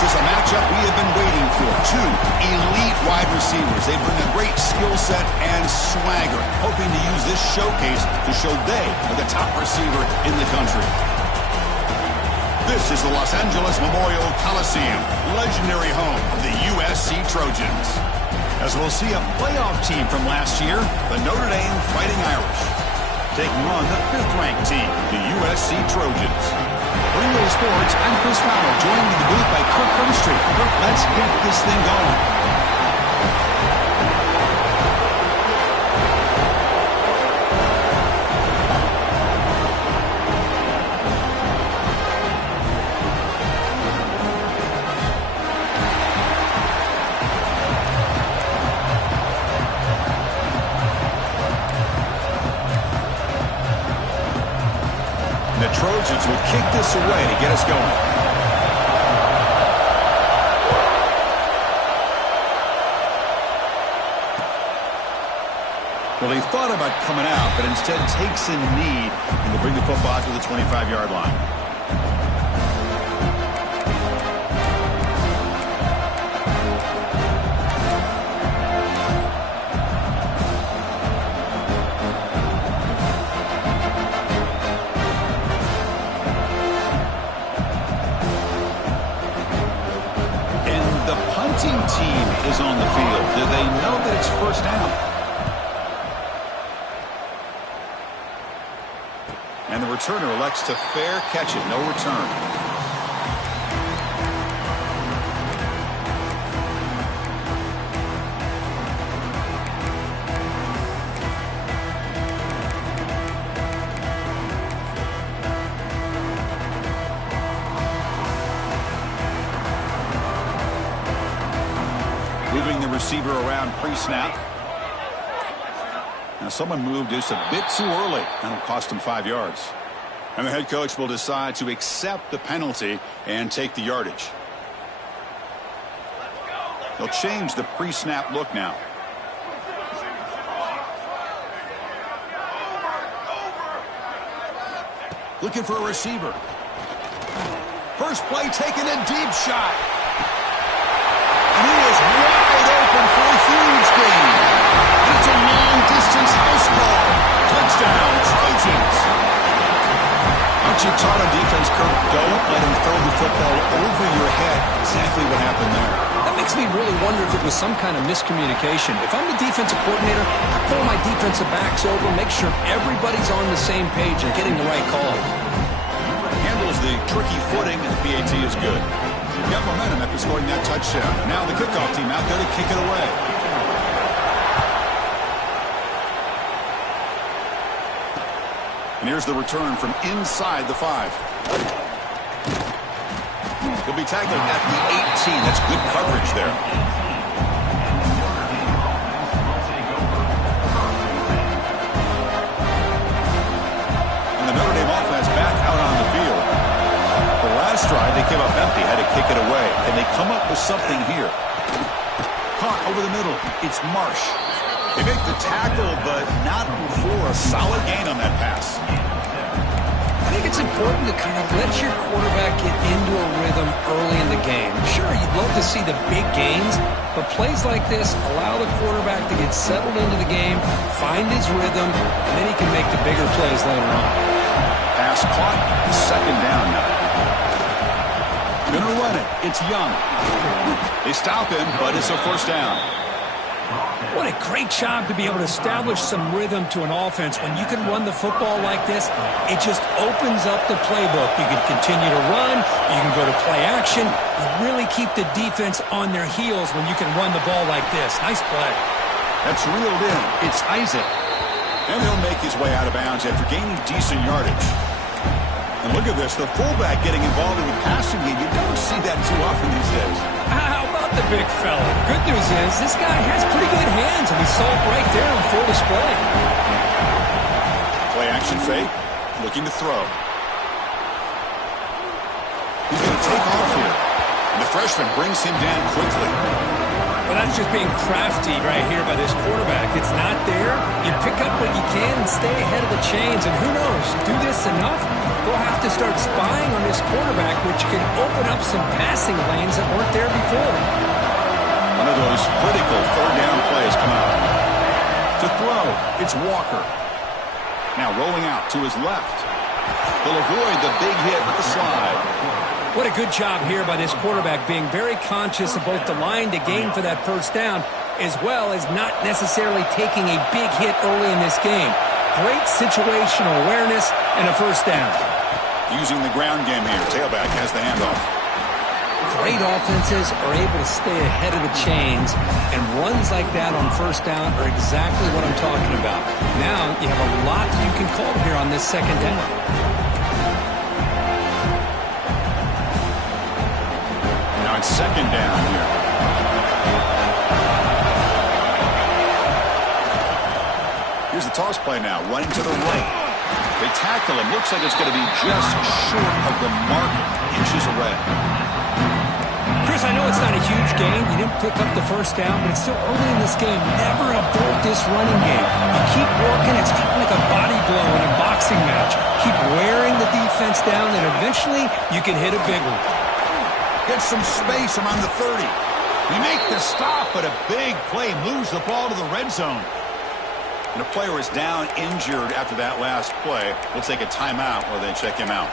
This is a matchup we have been waiting for. Two elite wide receivers. They bring a great skill set and swagger, hoping to use this showcase to show they are the top receiver in the country. This is the Los Angeles Memorial Coliseum, legendary home of the USC Trojans. As we'll see a playoff team from last year, the Notre Dame Fighting Irish, taking on the 5th-ranked team, the USC Trojans. Ringo Sports, I'm Chris Fowler, joined in the booth by Kirk Hermstreet. Kirk, let's get this thing going. The Trojans will kick this away to get us going. Well, he thought about coming out, but instead takes a knee and will bring the football to the 25-yard line. Team is on the field. Do they know that it's first down? And the returner elects to fair catch it. No return. Moving the receiver around pre-snap. Now someone moved just a bit too early. That'll cost him 5 yards. And the head coach will decide to accept the penalty and take the yardage. They'll change the pre-snap look now. Looking for a receiver. First play taken, a deep shot. And he is wide open for a huge gain. And it's a long-distance house call. Touchdown, Trojans. Aren't you taught on defense, Kirk? Don't let him throw the football over your head. Exactly what happened there. That makes me really wonder if it was some kind of miscommunication. If I'm the defensive coordinator, I pull my defensive backs over, make sure everybody's on the same page and getting the right call. Handles the tricky footing, and the PAT is good. Got momentum after scoring that touchdown. Now the kickoff team out there to kick it away. And here's the return from inside the 5. He'll be tackled at the 18. That's good coverage there. And the Notre Dame offense back out on the field. The last drive, they came up empty, had to kick it away. Can they come up with something here? Caught over the middle. It's Marsh. They make the tackle, but not before a solid gain on that pass. I think it's important to kind of let your quarterback get into a rhythm early in the game. Sure, you'd love to see the big gains, but plays like this allow the quarterback to get settled into the game, find his rhythm, and then he can make the bigger plays later on. Pass caught, second down now. Gonna run it. It's Young. They stop him, but it's a first down. What a great job to be able to establish some rhythm to an offense. When you can run the football like this, it just opens up the playbook. You can continue to run. You can go to play action. You really keep the defense on their heels when you can run the ball like this. Nice play. That's reeled in. It's Isaac. And he'll make his way out of bounds after gaining decent yardage. And look at this, the fullback getting involved in the passing game. You don't see that too often these days. How about the big fella? Good news is this guy has pretty good hands, and we saw it right there on full display. Play action fake, looking to throw. He's going to take off here. And the freshman brings him down quickly. Well, that's just being crafty right here by this quarterback. It's not there. You pick up what you can and stay ahead of the chains. And who knows, do this enough, they'll have to start spying on this quarterback, which can open up some passing lanes that weren't there before. One of those critical third down plays come out. To throw, it's Walker. Now rolling out to his left. He'll avoid the big hit with the slide. What a good job here by this quarterback, being very conscious of both the line to gain for that first down, as well as not necessarily taking a big hit early in this game. Great situational awareness and a first down. Using the ground game here. Tailback has the handoff. Great offenses are able to stay ahead of the chains, and runs like that on first down are exactly what I'm talking about. Now you have a lot you can call here on this second down. Now it's second down here. Here's the toss play now, running to the right. They tackle him. Looks like it's going to be just short of the mark, inches away. Chris, I know it's not a huge gain. You didn't pick up the first down, but it's still early in this game. Never abort this running game. You keep working. It's kind of like a body blow in a boxing match. Keep wearing the defense down, and eventually you can hit a big one. Get some space around the 30. They make the stop, but a big play moves the ball to the red zone. And a player is down injured after that last play. We'll take a timeout while they check him out.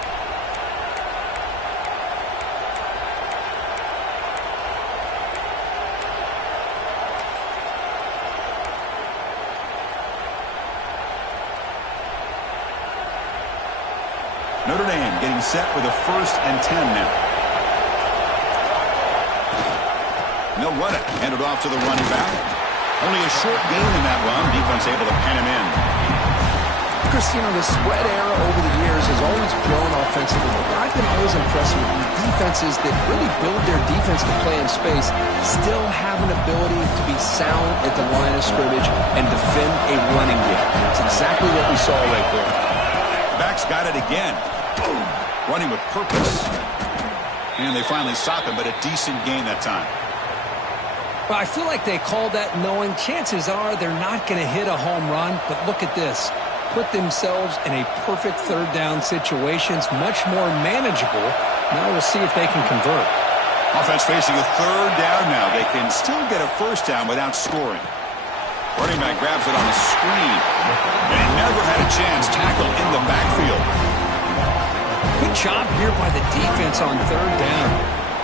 Notre Dame getting set with a 1st and 10 now. And they'll run it. Hand it off to the running back. Only a short gain in that run. Defense able to pen him in. Chris, you know, the spread era over the years has always grown offensively. But I've been always impressed with defenses that really build their defense to play in space, still have an ability to be sound at the line of scrimmage and defend a running game. It's exactly what we saw right there. Back's got it again. Boom. Running with purpose. And they finally stop him, but a decent gain that time. Well, I feel like they called that knowing chances are they're not going to hit a home run, but look at this. Put themselves in a perfect third down situation. It's much more manageable. Now we'll see if they can convert. Offense facing a third down now. They can still get a first down without scoring. Running back grabs it on the screen. And he never had a chance. Tackle in the backfield. Good job here by the defense on third down.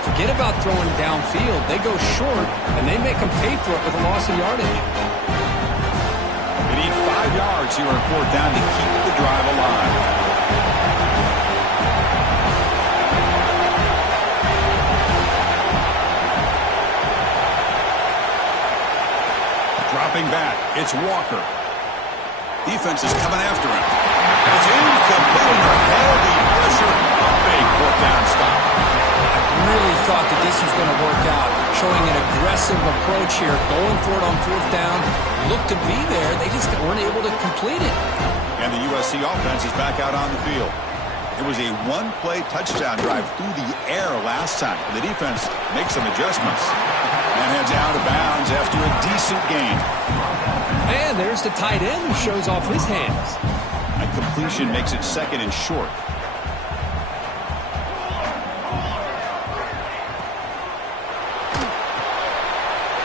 Forget about throwing downfield. They go short, and they make them pay for it with a loss of yardage. They need 5 yards here on 4th down to keep the drive alive. Dropping back, it's Walker. Defense is coming after him. It's incomplete under heavy pressure. A big 4th down stop. Really thought that this was going to work out, showing an aggressive approach here, going for it on 4th down. Looked to be there, they just weren't able to complete it. And the USC offense is back out on the field. It was a one-play touchdown drive through the air last time. The defense makes some adjustments and heads out of bounds after a decent gain. And there's the tight end who shows off his hands. That completion makes it 2nd and short.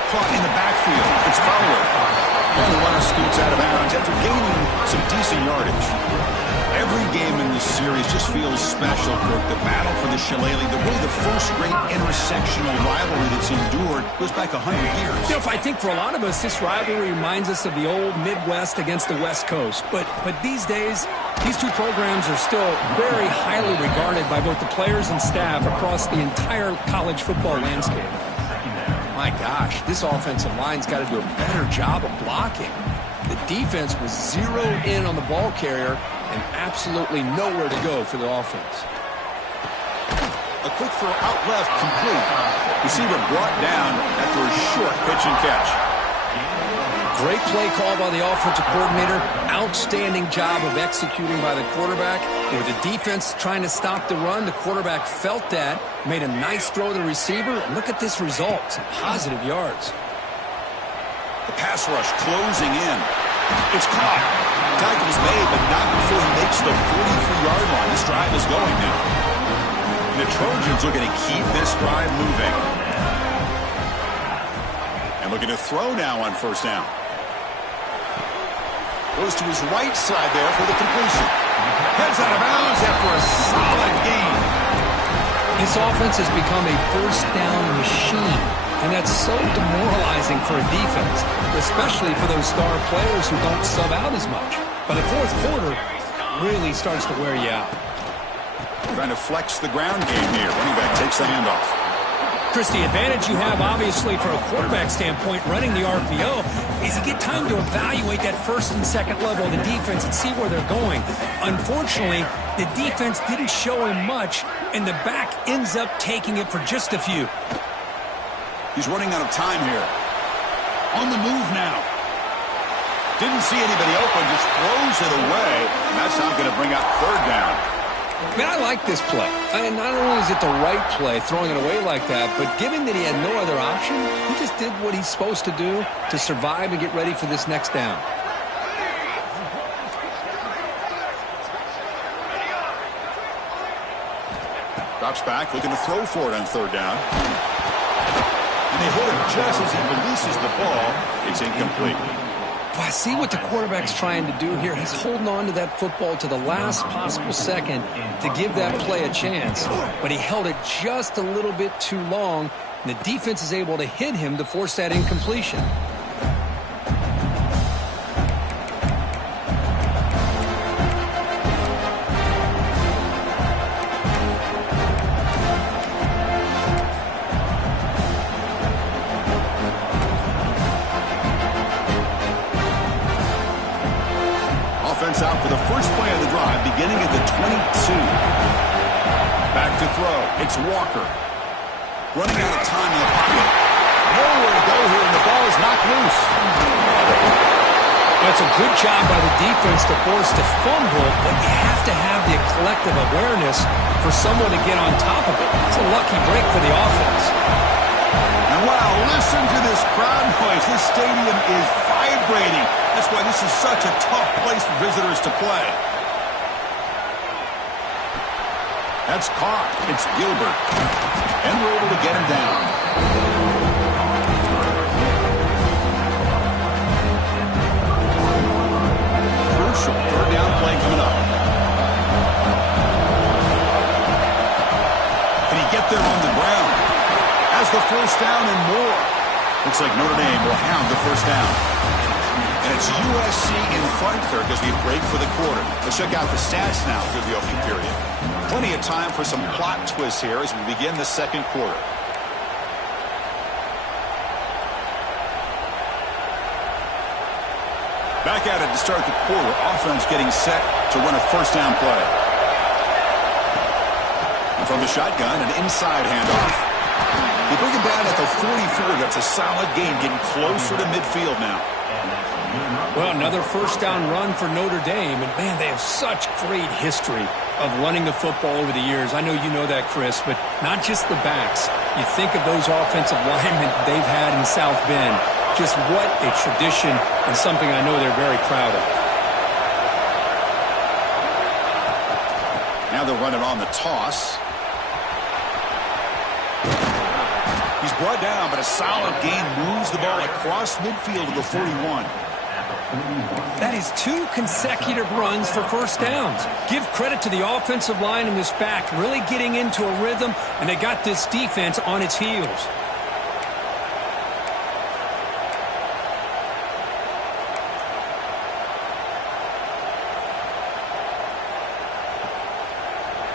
Caught in the backfield. It's Fowler. And the runner scoots out of bounds after gaining some decent yardage. Every game in this series just feels special, Kirk. The battle for the Shillelagh, really the first great intersectional rivalry that's endured goes back 100 years. You know, I think for a lot of us, this rivalry reminds us of the old Midwest against the West Coast. But these days, these two programs are still very highly regarded by both the players and staff across the entire college football landscape. My gosh, this offensive line's got to do a better job of blocking. The defense was zeroed in on the ball carrier and absolutely nowhere to go for the offense. A quick throw out left, complete. Receiver brought down after a short pitch and catch. Great play call by the offensive coordinator. Outstanding job of executing by the quarterback. With the defense trying to stop the run, the quarterback felt that, made a nice throw to the receiver. Look at this result, some positive yards. The pass rush closing in. It's caught. Tackle's made, but not before he makes the 43-yard line. This drive is going now. The Trojans looking to keep this drive moving. And looking to throw now on first down. Goes to his right side there for the completion. Heads out of bounds after a solid gain. This offense has become a first down machine, and that's so demoralizing for a defense, especially for those star players who don't sub out as much. By the fourth quarter, really starts to wear you out. Trying to flex the ground game here. Running back takes the handoff. Chris, the advantage you have, obviously, from a quarterback standpoint, running the RPO, is you get time to evaluate that first and second level of the defense and see where they're going. Unfortunately, the defense didn't show him much, and the back ends up taking it for just a few. He's running out of time here. On the move now. Didn't see anybody open, just throws it away, and that's how I'm going to bring out third down. Man, I like this play. And not only is it the right play, throwing it away like that, but given that he had no other option, he just did what he's supposed to do to survive and get ready for this next down. Drops back, looking to throw for it on third down. And they hold him just as he releases the ball. It's incomplete. Well, I see what the quarterback's trying to do here. He's holding on to that football to the last possible second to give that play a chance. But he held it just a little bit too long, and the defense is able to hit him to force that incompletion. Out for the first play of the drive, beginning at the 22. Back to throw. It's Walker. Running out of time in the pocket. Nowhere to go here, and the ball is knocked loose. That's a good job by the defense to force the fumble, but you have to have the collective awareness for someone to get on top of it. It's a lucky break for the offense. And wow, listen to this crowd noise. This stadium is vibrating. That's why this is such a tough place for visitors to play. That's caught. It's Gilbert. And we're able to get him down. Crucial third down play coming up. Can he get there on the ground? Has the first down and more. Looks like Notre Dame will hound the first down. And it's USC in front there because we break for the quarter. Let's check out the stats now through the opening period. Plenty of time for some plot twists here as we begin the second quarter. Back at it to start the quarter. Offense getting set to run a first down play. And from the shotgun, an inside handoff. They bring it down at the 44. That's a solid gain, getting closer to midfield now. Well, another first down run for Notre Dame. And, man, they have such great history of running the football over the years. I know you know that, Chris, but not just the backs. You think of those offensive linemen they've had in South Bend. Just what a tradition and something I know they're very proud of. Now they'll run it on the toss. He's brought down, but a solid gain moves the ball across midfield to the 41. That is 2 consecutive runs for first downs. Give credit to the offensive line and this back really getting into a rhythm, and they got this defense on its heels.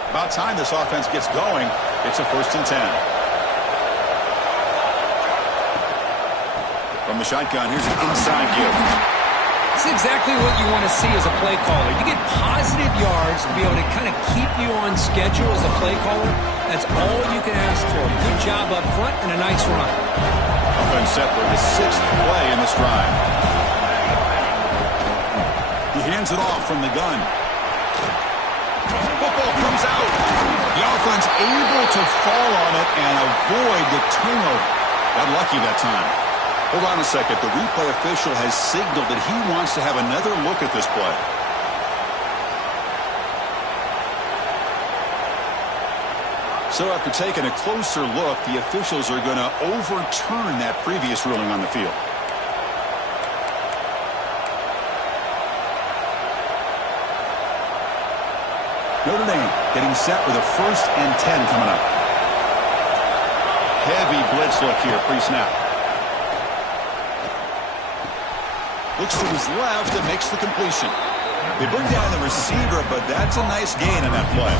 About time this offense gets going. It's a 1st and 10. From the shotgun, here's an inside give. It's exactly what you want to see as a play caller. You get positive yards to be able to kind of keep you on schedule as a play caller. That's all you can ask for. Good job up front and a nice run. Offense set for the 6th play in this drive. He hands it off from the gun. Football comes out. The offense able to fall on it and avoid the turnover. Got lucky that time. Hold on a second. The replay official has signaled that he wants to have another look at this play. So after taking a closer look, the officials are going to overturn that previous ruling on the field. Notre Dame getting set with a 1st and 10 coming up. Heavy blitz look here, pre-snap. Looks to his left and makes the completion. They bring down the receiver, but that's a nice gain in that play.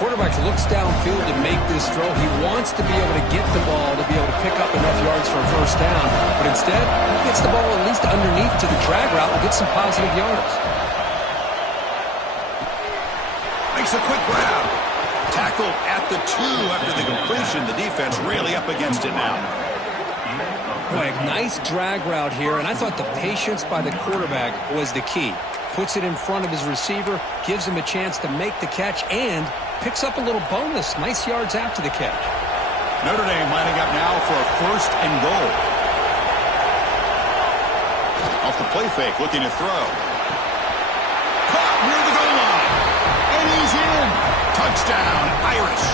Quarterback looks downfield to make this throw. He wants to be able to get the ball to be able to pick up enough yards for a 1st down, but instead he gets the ball at least underneath to the drag route and gets some positive yards. Makes a quick grab. Tackled at the 2 after the completion. The defense really up against it now. Boy, nice drag route here, and I thought the patience by the quarterback was the key. Puts it in front of his receiver, gives him a chance to make the catch, and picks up a little bonus. Nice yards after the catch. Notre Dame lining up now for a 1st and goal. Off the play fake, looking to throw. Caught near the goal line. And he's in. Touchdown, Irish.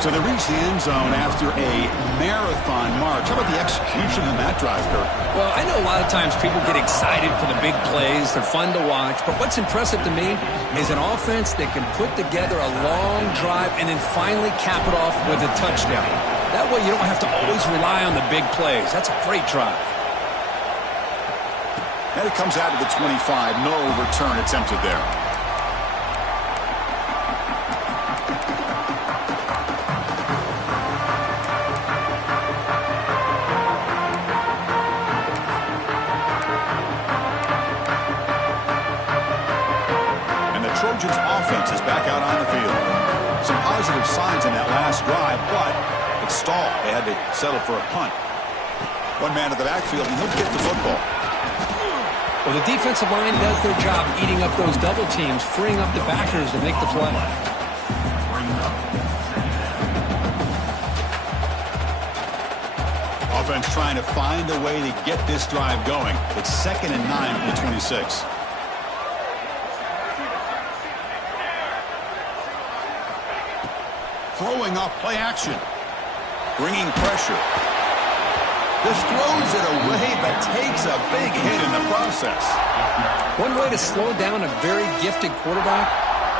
So they reach the end zone after a marathon march. How about the execution in that drive, Kirk? Well, I know a lot of times people get excited for the big plays. They're fun to watch. But what's impressive to me is an offense that can put together a long drive and then finally cap it off with a touchdown. That way you don't have to always rely on the big plays. That's a great drive. And it comes out to the 25. No return attempted there. Trojans offense is back out on the field. Some positive signs in that last drive, but it stalled. They had to settle for a punt. One man at the backfield, and he'll get the football. Well, the defensive line does their job eating up those double teams, freeing up the backers to make the play. Offense trying to find a way to get this drive going. It's 2nd and 9 from the 26. Throwing off play action. Bringing pressure. Just throws it away, but takes a big hit in the process. One way to slow down a very gifted quarterback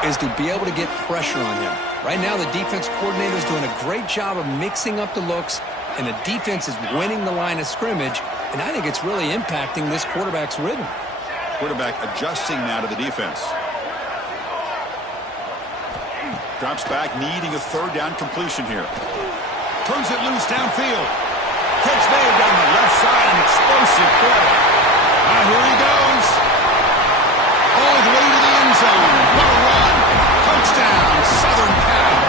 is to be able to get pressure on him. Right now, the defense coordinator is doing a great job of mixing up the looks, and the defense is winning the line of scrimmage, and I think it's really impacting this quarterback's rhythm. Quarterback adjusting now to the defense. Drops back, needing a 3rd down completion here. Turns it loose downfield. Catch made down the left side, an explosive play. Here he goes. All the way to the end zone. What a run. Touchdown, Southern Cal.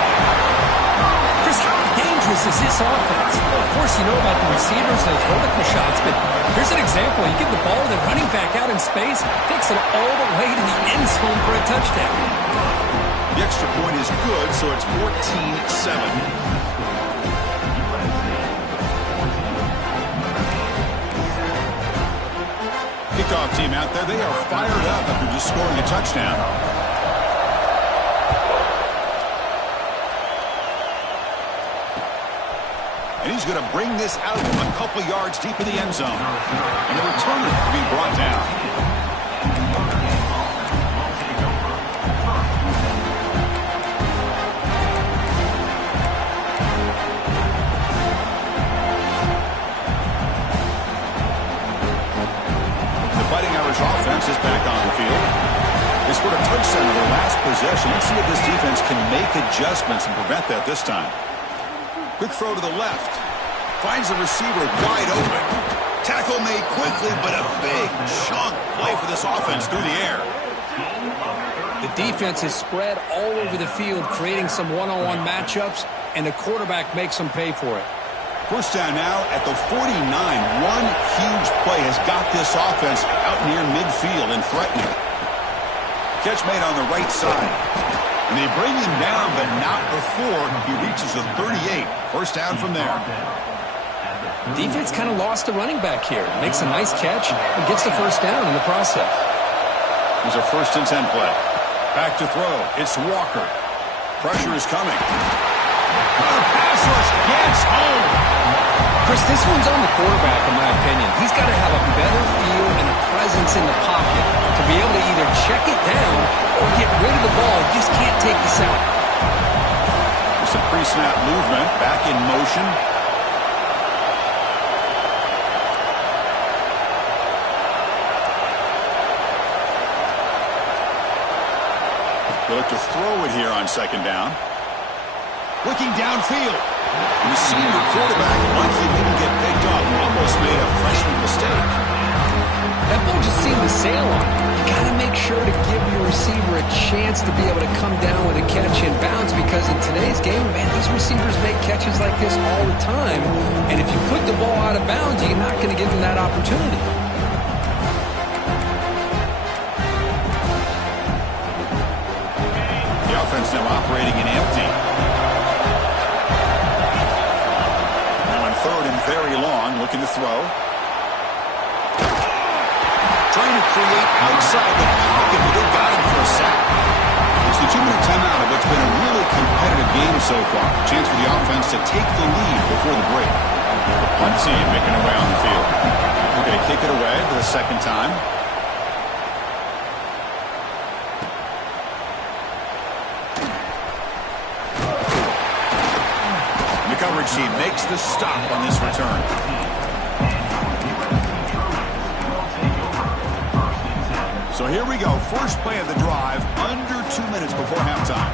Chris, how dangerous is this offense? Well, of course, you know about the receivers, those vertical shots, but here's an example. You give the ball to the running back out in space, takes it all the way to the end zone for a touchdown. The extra point is good, so it's 14-7. Kickoff team out there. They are fired up after just scoring a touchdown. And he's going to bring this out a couple yards deep in the end zone. And the returner will be brought down. Offense is back on the field. They scored a touchdown in their last possession. Let's see if this defense can make adjustments and prevent that this time. Quick throw to the left. Finds the receiver wide open. Tackle made quickly, but a big chunk play for this offense through the air. The defense is spread all over the field, creating some one-on-one matchups, and the quarterback makes them pay for it. 1st down now at the 49. One huge play has got this offense out near midfield and threatening. Catch made on the right side. And they bring him down, but not before he reaches the 38. 1st down from there. Defense kind of lost the running back here. Makes a nice catch and gets the first down in the process. Here's a 1st and 10 play. Back to throw. It's Walker. Pressure is coming. The pass rush gets home. Chris, this one's on the quarterback, in my opinion. He's got to have a better feel and a presence in the pocket to be able to either check it down or get rid of the ball. He just can't take the sack. There's some pre-snap movement. Back in motion. They look to throw it here on 2nd down. Looking downfield. And the senior quarterback likely didn't get picked off. Almost made a freshman mistake. That ball just seemed to sail on. You got to make sure to give your receiver a chance to be able to come down with a catch in bounds, because in today's game, man, these receivers make catches like this all the time. And if you put the ball out of bounds, you're not going to give them that opportunity. The offense now operating in empty. Now on 3rd and very long, looking to throw. Trying to create outside the pocket, but they got him for a sack. It's the 2-minute timeout of what's been a really competitive game so far. Chance for the offense to take the lead before the break. The punt team making their way on the field. They're going to kick it away for the 2nd time. The coverage team makes the stop on this return. So here we go. First play of the drive, under 2 minutes before halftime.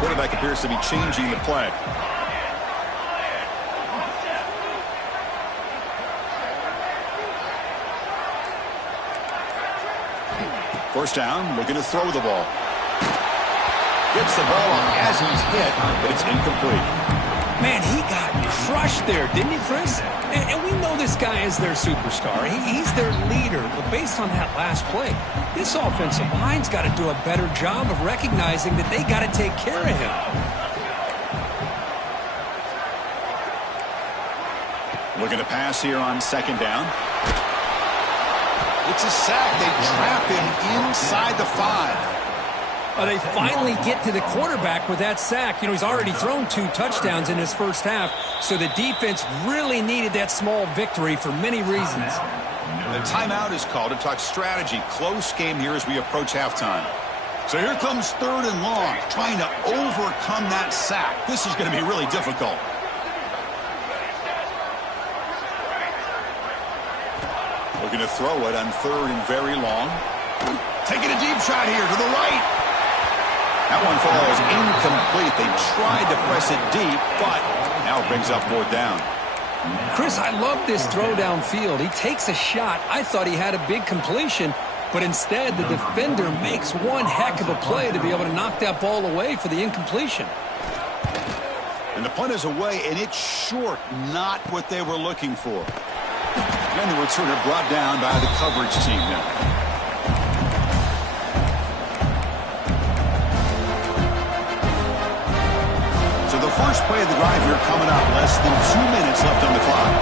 Quarterback appears to be changing the play. First down, looking to throw the ball. Gets the ball off as he's hit, but it's incomplete. Man, he got crushed there, didn't he, Chris? And we know this guy is their superstar. He's their leader. But based on that last play, this offensive line's got to do a better job of recognizing that they got to take care of him. Looking to pass here on 2nd down. It's a sack. They trap him inside the 5. They finally get to the quarterback with that sack. You know, he's already thrown 2 touchdowns in his first half, so the defense really needed that small victory for many reasons. The timeout is called to talk strategy. Close game here as we approach halftime. So here comes 3rd and long, trying to overcome that sack. This is going to be really difficult. Looking to throw it on 3rd and very long. Taking a deep shot here to the right. That one falls incomplete. They tried to press it deep, but now it brings up 4th down. Chris, I love this throw downfield. He takes a shot. I thought he had a big completion, but instead the defender makes one heck of a play to be able to knock that ball away for the incompletion. And the punt is away, and it's short, not what they were looking for. And the returner brought down by the coverage team now. First play of the drive here coming up. Less than 2 minutes left on the clock.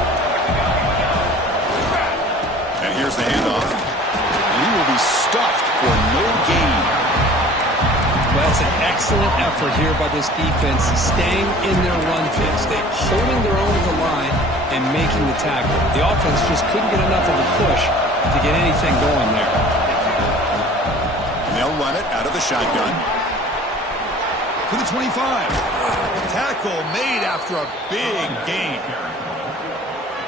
And here's the handoff. And he will be stuffed for no gain. Well, that's an excellent effort here by this defense, staying in their run fix. They're holding their own at the line and making the tackle. The offense just couldn't get enough of a push to get anything going there. And they'll run it out of the shotgun. To the 25. Tackle made after a big gain.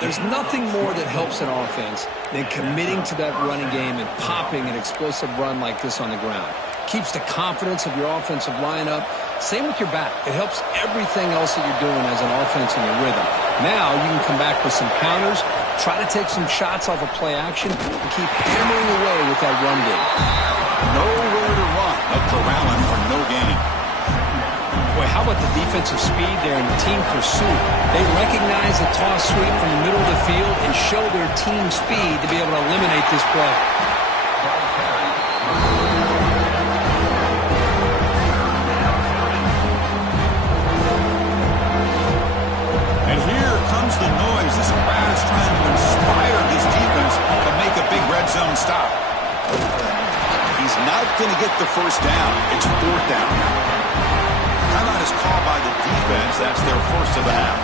There's nothing more that helps an offense than committing to that running game and popping an explosive run like this on the ground. Keeps the confidence of your offensive lineup. Same with your back. It helps everything else that you're doing as an offense in your rhythm. Now you can come back with some counters, try to take some shots off of play action, and keep hammering away with that run game. Nowhere to run. Up corralling for no gain. Boy, how about the defensive speed there and the team pursuit? They recognize the toss sweep from the middle of the field and show their team speed to be able to eliminate this play. And here comes the noise. This crowd is not going to get the first down. It's fourth down now. Timeout is called by the defense. That's their first of the half.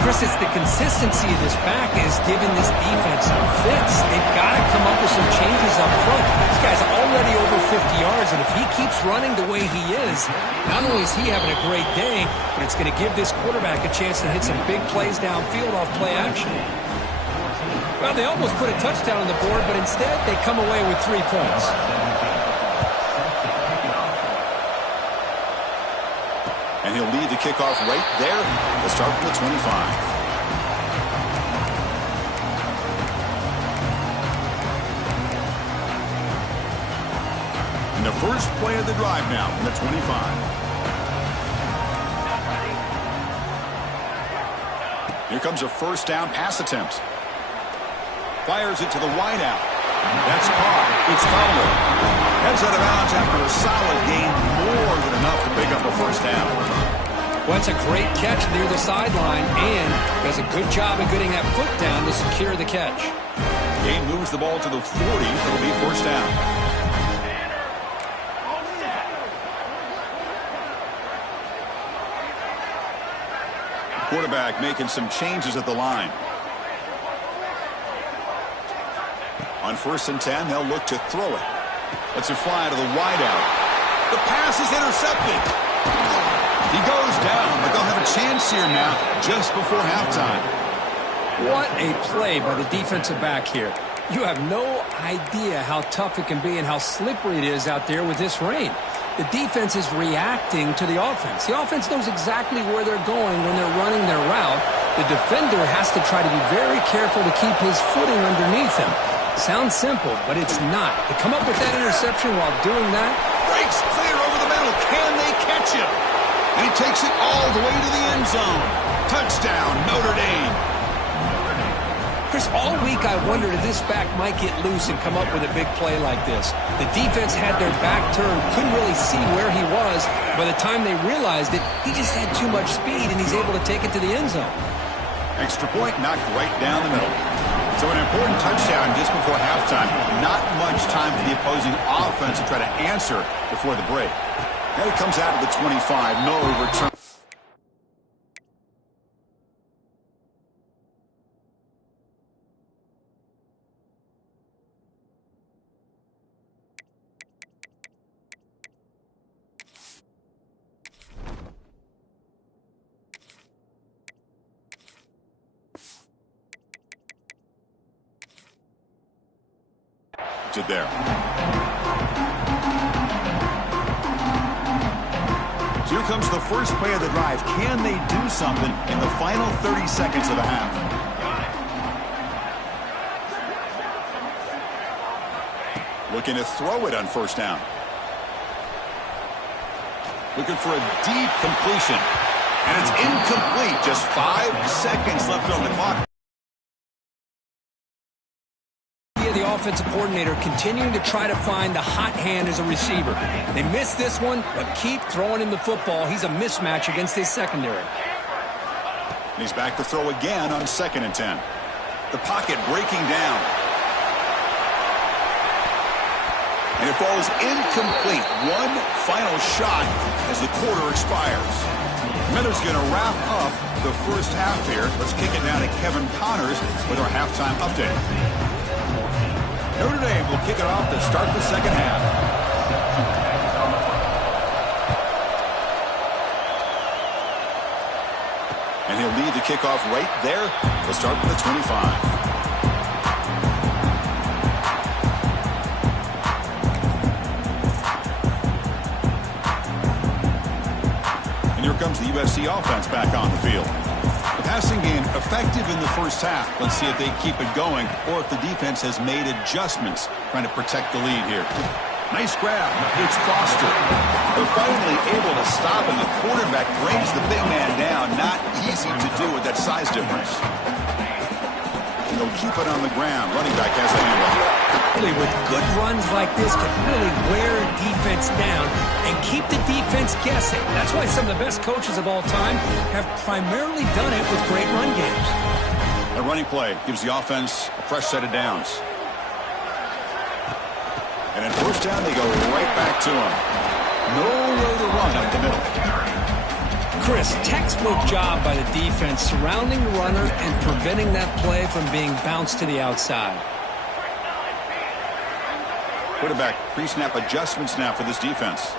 Chris, it's the consistency of this back is giving this defense some fits. They've got to come up with some changes up front. This guy's already over 50 yards, and if he keeps running the way he is, not only is he having a great day, but it's going to give this quarterback a chance to hit some big plays downfield off play action. Well, they almost put a touchdown on the board, but instead they come away with 3 points. And he'll lead the kickoff right there. We'll start from the 25. And the first play of the drive now from the 25. Here comes a first down pass attempt. Fires it to the wideout. That's caught. It's Fowler. Heads out of bounds after a solid gain, more than enough to pick up a first down. Well, it's a great catch near the sideline, and does a good job of getting that foot down to secure the catch. Gain moves the ball to the 40. It'll be first down. Quarterback making some changes at the line. On 1st and 10, they'll look to throw it. Lets it fly to the wideout. The pass is intercepted. He goes down, but they'll have a chance here now just before halftime. What a play by the defensive back here. You have no idea how tough it can be and how slippery it is out there with this rain. The defense is reacting to the offense. The offense knows exactly where they're going when they're running their route. The defender has to try to be very careful to keep his footing underneath him. Sounds simple, but it's not. To come up with that interception while doing that. Breaks clear over the middle. Can they catch him? And he takes it all the way to the end zone. Touchdown, Notre Dame. Chris, all week I wondered if this back might get loose and come up with a big play like this. The defense had their back turned, couldn't really see where he was. By the time they realized it, he just had too much speed, and he's able to take it to the end zone. Extra point knocked right down the middle. So an important touchdown just before halftime. Not much time for the opposing offense to try to answer before the break. Now he comes out of the 25. No return. There. So here comes the first play of the drive. Can they do something in the final 30 seconds of the half? Looking to throw it on first down. Looking for a deep completion. And it's incomplete. Just 5 seconds left on the clock. The offensive coordinator continuing to try to find the hot hand as a receiver. They missed this one, but keep throwing him the football. He's a mismatch against his secondary. And he's back to throw again on 2nd and 10. The pocket breaking down. And it falls incomplete. One final shot as the quarter expires. Miller's going to wrap up the first half here. Let's kick it down to Kevin Connors with our halftime update. Notre Dame will kick it off to start the second half. And he'll lead the kickoff right there. We'll start with the 25. And here comes the USC offense back on the field. Passing game effective in the first half. Let's see if they keep it going or if the defense has made adjustments trying to protect the lead here. Nice grab. It's Foster. They're finally able to stop, and the quarterback brings the big man down. Not easy to do with that size difference. And they'll keep it on the ground. Running back has the handoff. With good runs like this can really wear a defense down and keep the defense guessing. That's why some of the best coaches of all time have primarily done it with great run games. A running play gives the offense a fresh set of downs. And at first down, they go right back to him. Nowhere to run up the middle. Chris, textbook job by the defense surrounding the runner and preventing that play from being bounced to the outside. Quarterback pre-snap adjustments now for this defense.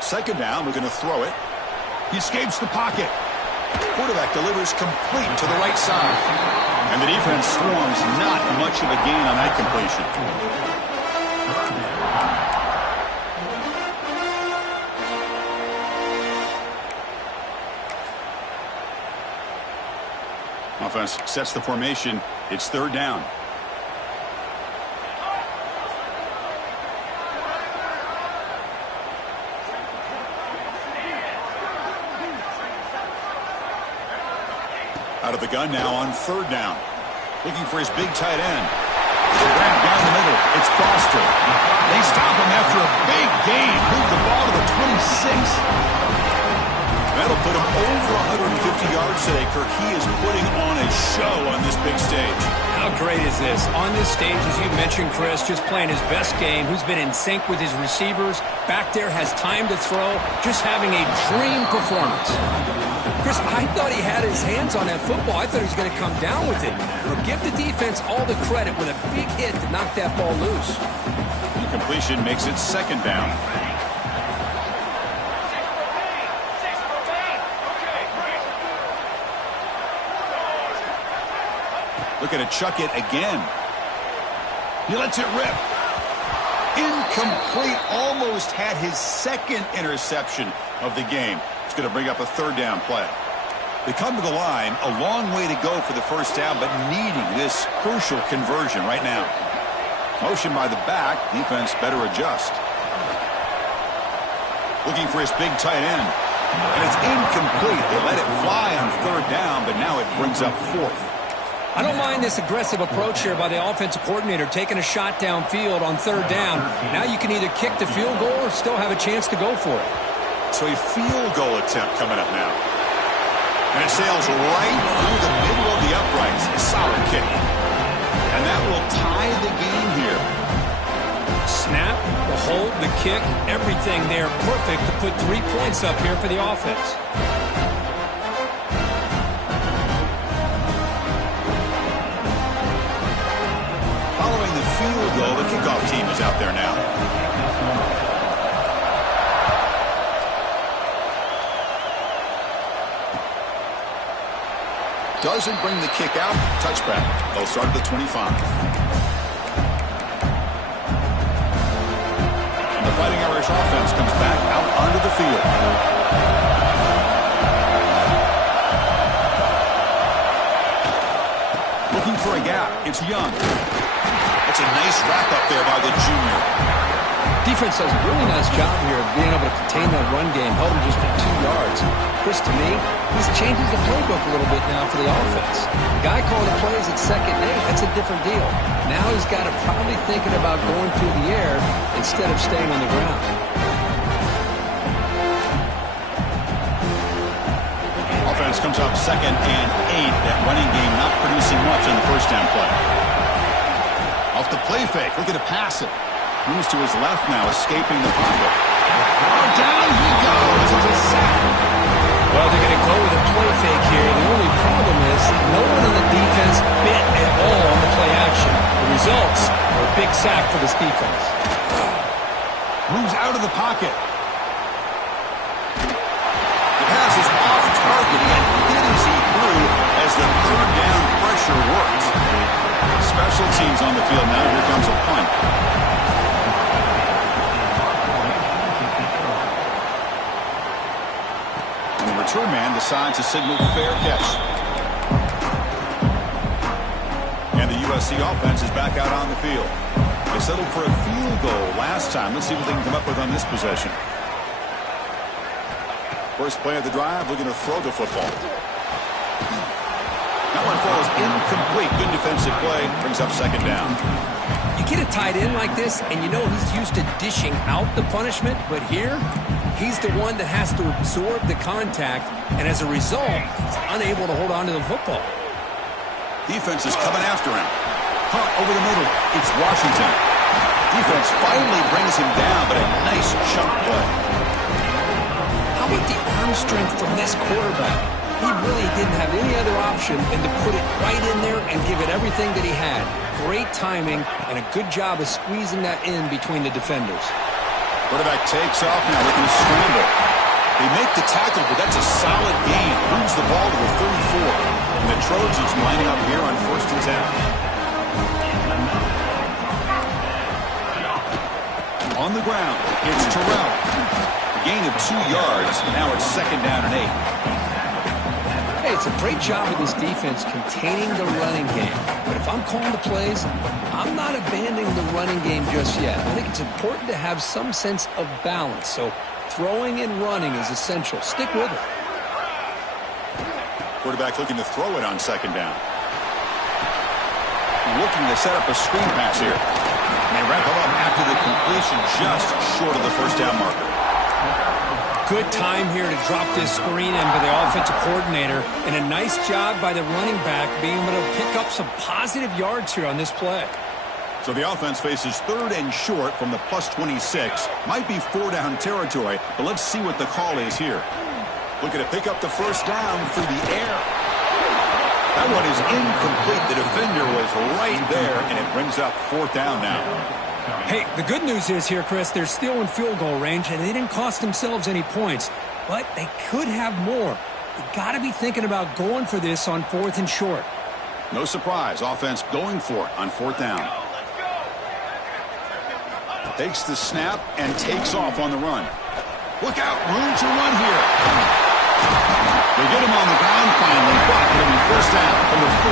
Second down, we're going to throw it. He escapes the pocket. Quarterback delivers complete to the right side. And the defense swarms, not much of a gain on that completion. Offense sets the formation. It's third down. Out of the gun now on third down. Looking for his big tight end. Grab down the middle. It's Foster. They stop him after a big gain. Move the ball to the 26. That'll put him over 150 yards today, Kirk. He is putting on a show on this big stage. How great is this? On this stage, as you mentioned, Chris, just playing his best game, who's been in sync with his receivers. Back there, has time to throw. Just having a dream performance. Chris, I thought he had his hands on that football. I thought he was going to come down with it. But give the defense all the credit with a big hit to knock that ball loose. The completion makes it second down. Looking to chuck it again. He lets it rip. Incomplete. Almost had his second interception of the game. It's going to bring up a third down play. They come to the line. A long way to go for the first down, but needing this crucial conversion right now. Motion by the back. Defense better adjust. Looking for his big tight end. And it's incomplete. They let it fly on third down, but now it brings up fourth. I don't mind this aggressive approach here by the offensive coordinator, taking a shot downfield on third down. Now you can either kick the field goal or still have a chance to go for it. So a field goal attempt coming up now. And it sails right through the middle of the uprights. A solid kick. And that will tie the game here. Snap, the hold, the kick, everything there perfect to put 3 points up here for the offense. Following the field goal, the kickoff team is out there now. Doesn't bring the kick out. Touchback. They'll start at the 25. And the Fighting Irish offense comes back out onto the field. Looking for a gap. It's Young. It's a nice wrap-up there by the junior. Defense does a really nice job here of being able to contain that run game, held him just at 2 yards. Chris, to me, this changes the playbook a little bit now for the offense. The guy calling the plays at second and 8, that's a different deal. Now he's got to probably thinking about going through the air instead of staying on the ground. Offense comes up second and 8. That running game not producing much on the first down play. Off the play fake, looking to pass it. Moves to his left now, escaping the pocket. Oh, down he goes. It's a sack. Well, they're going to go with a play fake here. The only problem is no one on the defense bit at all on the play action. The results are a big sack for this defense. Moves out of the pocket. The pass is off target. He had hit as he threw as the third down pressure works. Special teams on the field now. Here comes a punt. And the return man decides to signal fair catch. And the USC offense is back out on the field. They settled for a field goal last time. Let's see what they can come up with on this possession. First play of the drive, looking to throw the football. That one falls incomplete. Good defensive play. Brings up second down. You get a tight end like this, and you know he's used to dishing out the punishment, but here, he's the one that has to absorb the contact, and as a result, he's unable to hold on to the football. Defense is coming after him. Hunt over the middle. It's Washington. Defense finally brings him down, but a nice chunk play. How about the arm strength from this quarterback? He really didn't have any other option than to put it right in there and give it everything that he had. Great timing and a good job of squeezing that in between the defenders. Quarterback takes off now looking to scramble. They make the tackle, but that's a solid gain. Moves the ball to the 34. And the Trojans lining up here on 1st and 10. On the ground, it's Terrell. A gain of 2 yards. Now it's 2nd down and 8. Hey, it's a great job of this defense containing the running game. But if I'm calling the plays, I'm not abandoning the running game just yet. I think it's important to have some sense of balance. So throwing and running is essential. Stick with it. Quarterback looking to throw it on 2nd down. Looking to set up a screen pass here. And they wrap him up after the completion just short of the 1st down marker. Good time here to drop this screen in by the offensive coordinator, and a nice job by the running back being able to pick up some positive yards here on this play. So the offense faces 3rd and short from the +26. Might be 4-down territory, but let's see what the call is here. Looking to pick up the 1st down through the air. That one is incomplete. The defender was right there, and it brings up 4th down now. Hey, the good news is here, Chris, they're still in field goal range, and they didn't cost themselves any points. But they could have more. You got to be thinking about going for this on 4th and short. No surprise. Offense going for it on 4th down. Takes the snap and takes off on the run. Look out. Room to run here. They get him on the ground finally, but it'll be 1st down from the 14.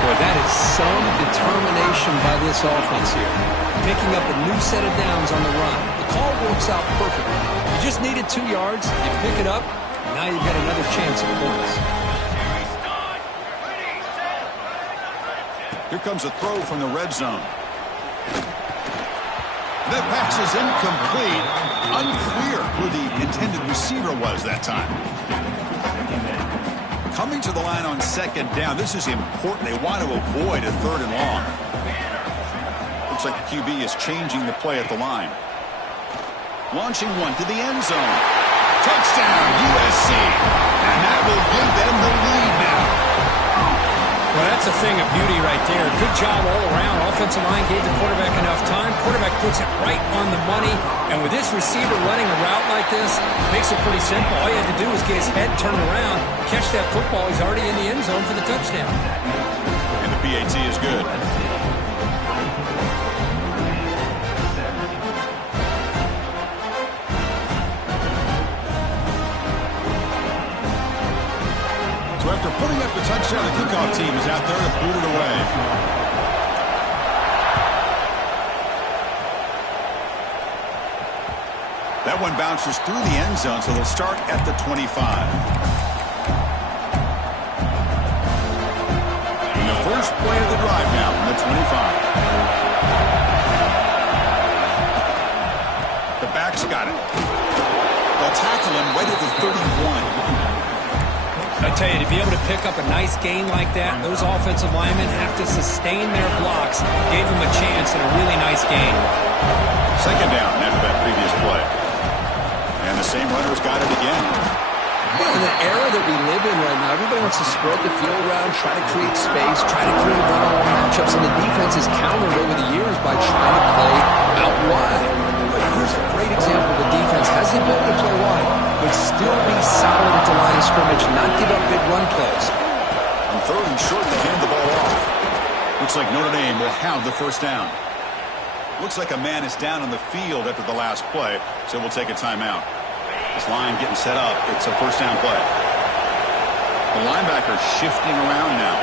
Boy, that is some determination by this offense here. Picking up a new set of downs on the run. The call works out perfectly. You just needed 2 yards, you pick it up, and now you've got another chance at points. Here comes a throw from the red zone. That pass is incomplete. Unclear who the intended receiver was that time. Coming to the line on 2nd down. This is important. They want to avoid a 3rd and long. Looks like the QB is changing the play at the line. Launching one to the end zone. Touchdown, USC. And that will give them the lead now. Well, that's a thing of beauty right there. Good job all around. Offensive line gave the quarterback enough time. Quarterback puts it right on the money. And with this receiver running a route like this, makes it pretty simple. All you have to do is get his head turned around, catch that football. He's already in the end zone for the touchdown. And the PAT is good. So after putting up the touchdown, the kickoff team is out there to boot it away. That one bounces through the end zone, so they'll start at the 25. And the first play of the drive now from the 25. The back's got it. They'll tackle him right at the 31. I tell you, to be able to pick up a nice gain like that, those offensive linemen have to sustain their blocks. Gave them a chance and a really nice gain. 2nd down after that previous play. And the same runner's got it again. Well, in the era that we live in right now, everybody wants to spread the field around, try to create space, try to create one-on-one matchups, and the defense has countered over the years by trying to play out wide. But here's a great example. The defense has the ability to play wide, but still be solid at the line of scrimmage, not give up big run plays. On 3rd and short, they hand the ball off. Looks like Notre Dame will have the 1st down. Looks like a man is down on the field after the last play, so we'll take a timeout. This line getting set up. It's a 1st down play. The linebacker shifting around now.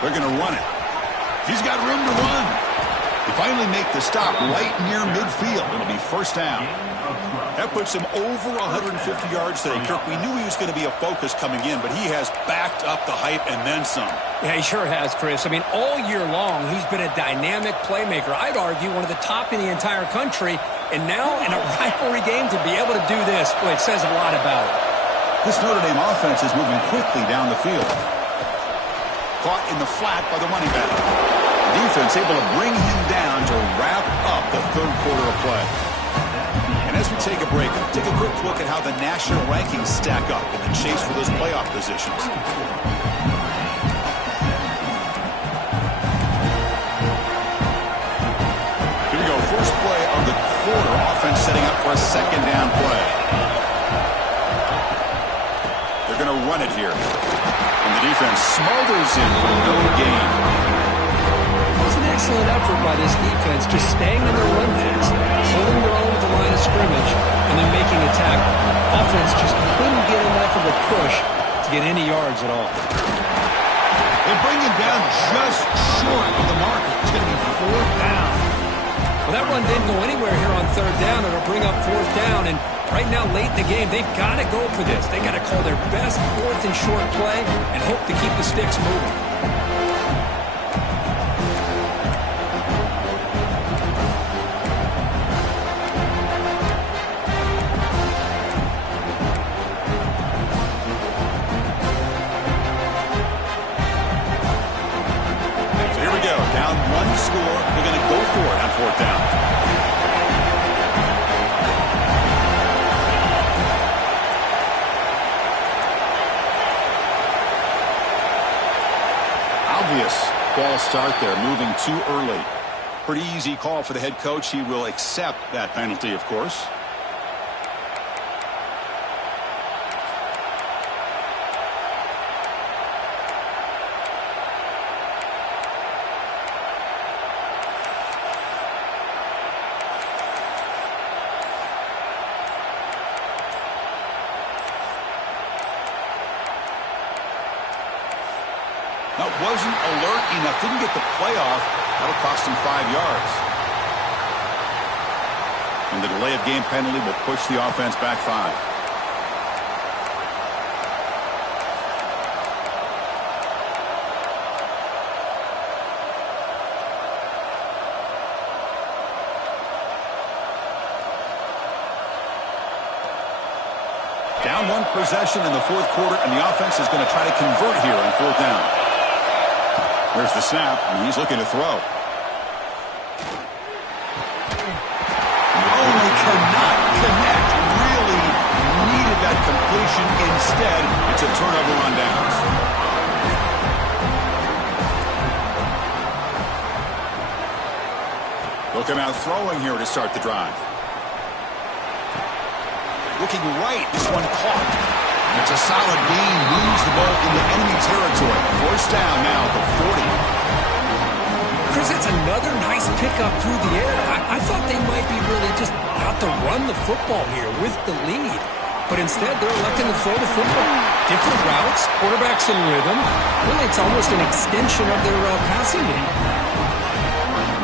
They're going to run it. He's got room to run. They finally make the stop right near midfield. It'll be 1st down. That puts him over 150 yards today. Kirk, we knew he was going to be a focus coming in, but he has backed up the hype and then some. Yeah, he sure has, Chris. I mean, all year long, he's been a dynamic playmaker. I'd argue one of the top in the entire country. And now in a rivalry game to be able to do this, boy, it says a lot about it. This Notre Dame offense is moving quickly down the field. caught in the flat by the running back. Defense able to bring him down to wrap up the third quarter of play. And as we take a break, take a quick look at how the national rankings stack up in the chase for those playoff positions. Here we go, first play of the quarter. Offense setting up for a second down play. They're going to run it here. And the defense smothers him for no gain. It was an excellent effort by this defense, just staying in their run fits, holding their own at the line of scrimmage, and then making a tackle. Offense just couldn't get enough of a push to get any yards at all. They bring him down just short of the marker. It's going to be fourth down. Well, that run didn't go anywhere here on third down. It'll bring up fourth down, and right now, late in the game, they've got to go for this. They got to call their best fourth and short play and hope to keep the sticks moving. So here we go. Down one score. They're going to go for it on fourth down. False start there, moving too early. Pretty easy call for the head coach. He will accept that penalty, of course. That wasn't alert enough. Didn't get the play off. That'll cost him 5 yards. And the delay of game penalty will push the offense back 5. Down one possession in the fourth quarter, and the offense is going to try to convert here on fourth down. There's the snap, and he's looking to throw. Oh, they cannot connect. Really needed that completion. Instead, it's a turnover on downs. Look him out throwing here to start the drive. Looking right, this one caught. It's a solid gain, moves the ball into enemy territory. First down now at the 40. Chris, that's another nice pickup through the air. I thought they might be really just out to run the football here with the lead. But instead, they're electing to throw the football. Different routes, quarterbacks in rhythm. Really, it's almost an extension of their passing game.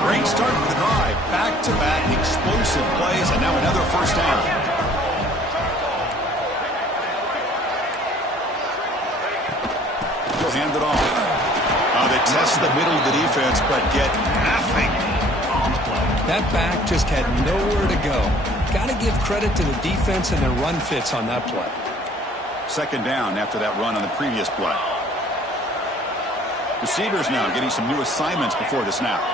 Great start to the drive. Back-to-back explosive plays, and now another first down. Hand it off. They test the middle of the defense, but get nothing. That back just had nowhere to go. Got to give credit to the defense and their run fits on that play. Second down after that run on the previous play. Receivers now getting some new assignments before the snap.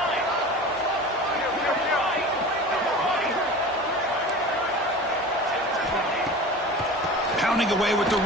Pounding away with the...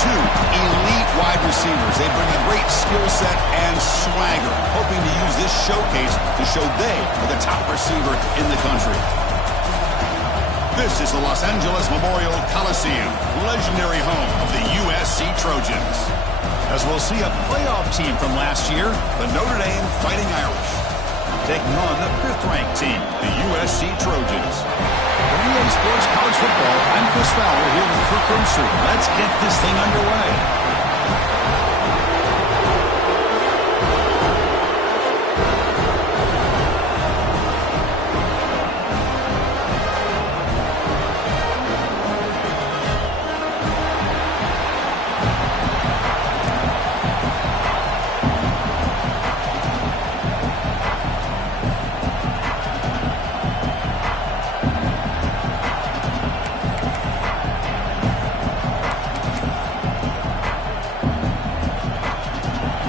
two elite wide receivers. They bring a great skill set and swagger, hoping to use this showcase to show they are the top receiver in the country. This is the Los Angeles Memorial Coliseum, legendary home of the USC Trojans. As we'll see a playoff team from last year, the Notre Dame Fighting Irish, taking on the 5th-ranked team, the USC Trojans. For EA Sports College Football, I'm Chris Fowler here with Kirk Herbstreit. Let's get this thing underway.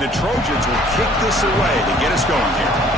The Trojans will kick this away to get us going here.